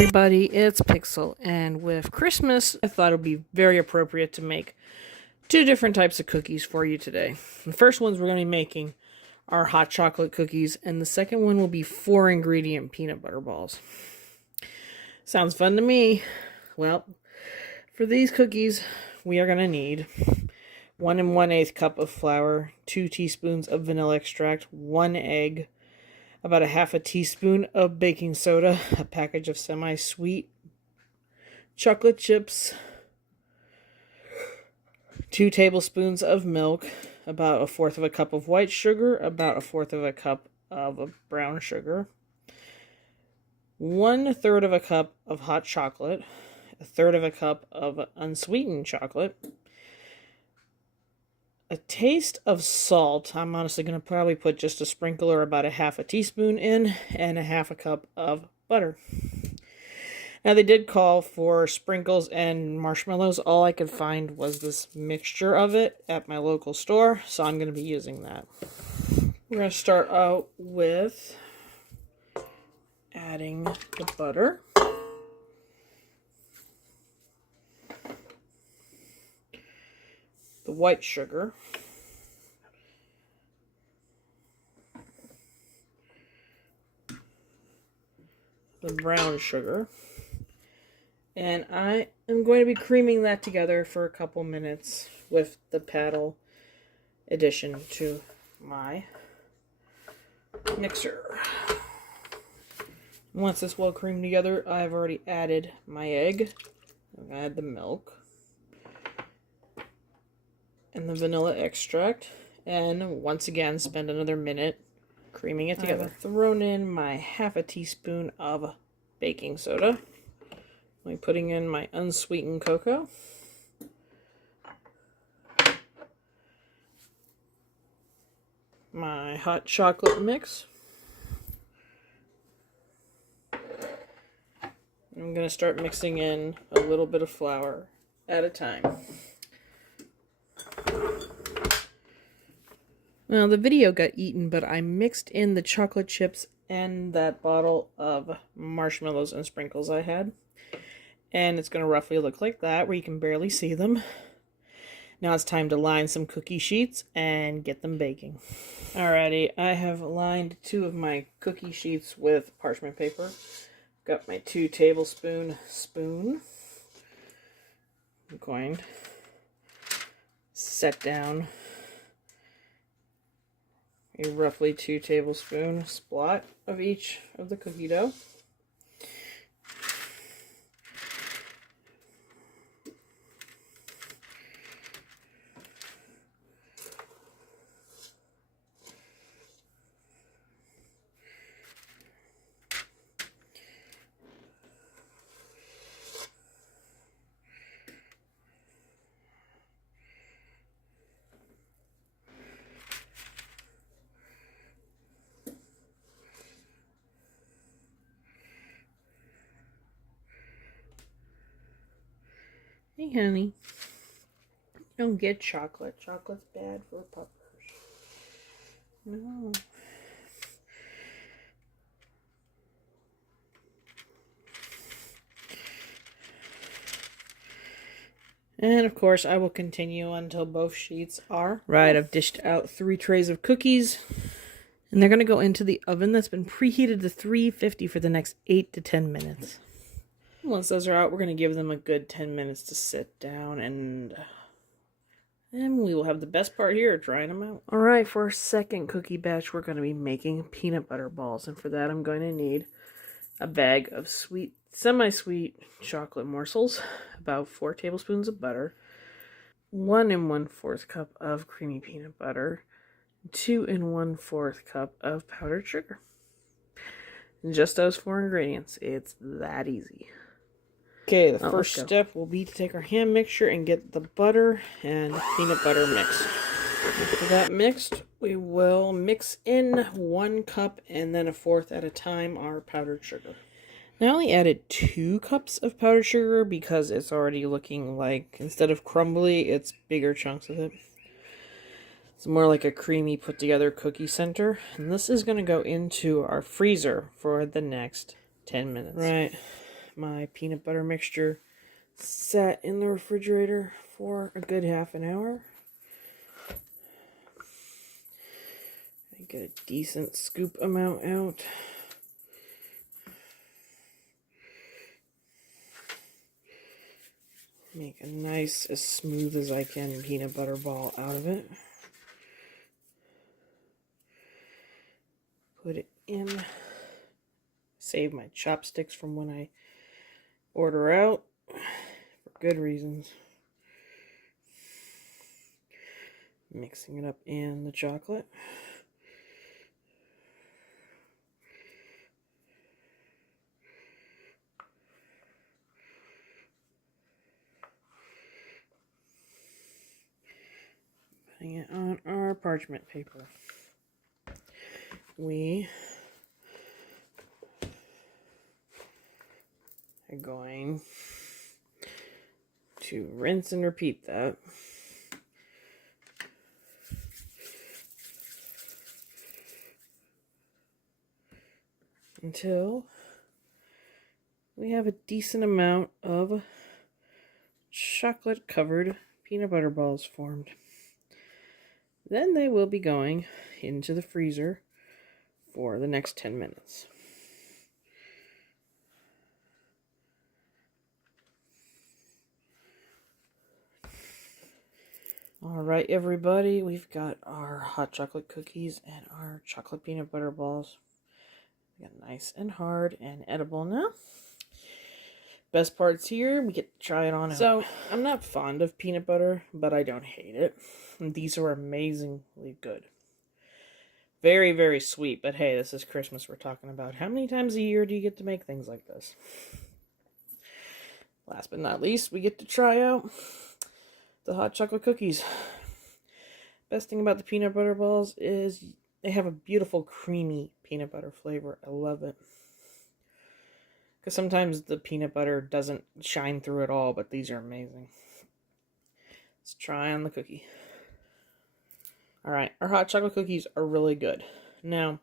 everybody, it's Pixel, and with Christmas, I thought it would be very appropriate to make two different types of cookies for you today. The first ones we're going to be making are hot chocolate cookies, and the second one will be 4-ingredient peanut butter balls. Sounds fun to me. Well, for these cookies, we are going to need 1 1/8 cup of flour, 2 teaspoons of vanilla extract, 1 egg, about a half a teaspoon of baking soda, a package of semi-sweet chocolate chips, 2 tablespoons of milk, about 1/4 of a cup of white sugar, about 1/4 of a cup of brown sugar, 1/3 of a cup of hot chocolate, 1/3 of a cup of unsweetened chocolate, a taste of salt. I'm honestly going to probably put just a sprinkle or about a half a teaspoon in, and a half a cup of butter. Now, they did call for sprinkles and marshmallows. All I could find was this mixture of it at my local store, so I'm going to be using that. We're going to start out with adding the butter. The white sugar, the brown sugar, and I am going to be creaming that together for a couple minutes with the paddle addition to my mixer. Once this well creamed together, I've already added my egg. I'm going to add the milk and the vanilla extract, and once again spend another minute creaming it together. I've thrown in my half a teaspoon of baking soda. I'm putting in my unsweetened cocoa, my hot chocolate mix. I'm going to start mixing in a little bit of flour at a time. Well, the video got eaten, but I mixed in the chocolate chips and that bottle of marshmallows and sprinkles I had. And it's going to roughly look like that, where you can barely see them. Now it's time to line some cookie sheets and get them baking. Alrighty, I have lined 2 of my cookie sheets with parchment paper. Got my 2 tablespoon spoon. I'm going to set down a roughly 2 tablespoon splot of each of the cookie dough. Hey, honey. Don't get chocolate. Chocolate's bad for puppers. No. And, of course, I will continue until both sheets are. Right, I've dished out 3 trays of cookies. And they're going to go into the oven that's been preheated to 350 for the next 8 to 10 minutes. Once those are out, we're going to give them a good 10 minutes to sit down, and we will have the best part here, trying them out. Alright, for our second cookie batch, we're going to be making peanut butter balls, and for that I'm going to need a bag of sweet, semi-sweet chocolate morsels, about 4 tablespoons of butter, 1 1/4 cup of creamy peanut butter, 2 1/4 cup of powdered sugar. And just those 4 ingredients. It's that easy. Okay, the first step will be to take our hand mixture and get the butter and peanut butter mixed. After that mixed, we will mix in 1 cup and then 1/4 at a time our powdered sugar. I only added 2 cups of powdered sugar because it's already looking like, instead of crumbly, it's bigger chunks of it. It's more like a creamy put together cookie center. And this is going to go into our freezer for the next 10 minutes. Right. my peanut butter mixture sat in the refrigerator for a good half an hour. I get a decent scoop amount out. Make a nice, as smooth as I can peanut butter ball out of it. Put it in. Save my chopsticks from when I order out for good reasons. Mixing it up in the chocolate. Putting it on our parchment paper. We are going to rinse and repeat that. Until we have a decent amount of chocolate covered peanut butter balls formed. Then they will be going into the freezer for the next 10 minutes. Alright everybody, we've got our hot chocolate cookies and our chocolate peanut butter balls. We got nice and hard and edible now. Best part's here, we get to try it on out. So, I'm not fond of peanut butter, but I don't hate it. And these are amazingly good. Very, very sweet, but hey, this is Christmas we're talking about. How many times a year do you get to make things like this? Last but not least, we get to try out the hot chocolate cookies. Best thing about the peanut butter balls is they have a beautiful creamy peanut butter flavor. I love it. Because sometimes the peanut butter doesn't shine through at all, but these are amazing. Let's try on the cookie. Alright, our hot chocolate cookies are really good. Now,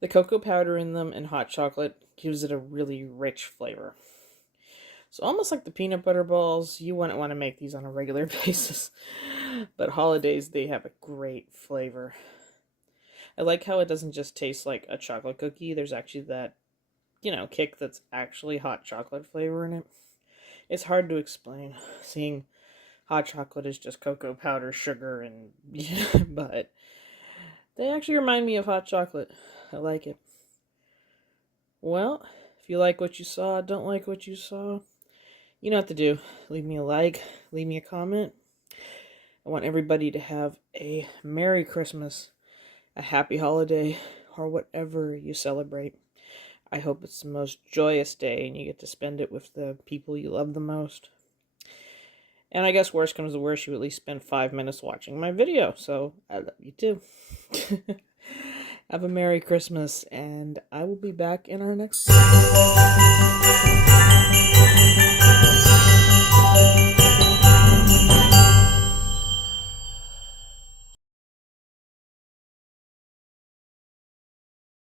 the cocoa powder in them and hot chocolate gives it a really rich flavor. So almost like the peanut butter balls, you wouldn't want to make these on a regular basis. But holidays, they have a great flavor. I like how it doesn't just taste like a chocolate cookie. There's actually that, kick that's actually hot chocolate flavor in it. It's hard to explain, seeing hot chocolate is just cocoa powder, sugar, and but they actually remind me of hot chocolate. I like it. Well, if you like what you saw, don't like what you saw, you know what to do. Leave me a like, leave me a comment. I want everybody to have a Merry Christmas, a Happy Holiday, or whatever you celebrate. I hope it's the most joyous day and you get to spend it with the people you love the most. And I guess worst comes to worst, you at least spend 5 minutes watching my video. So I love you too. Have a Merry Christmas, and I will be back in our next video.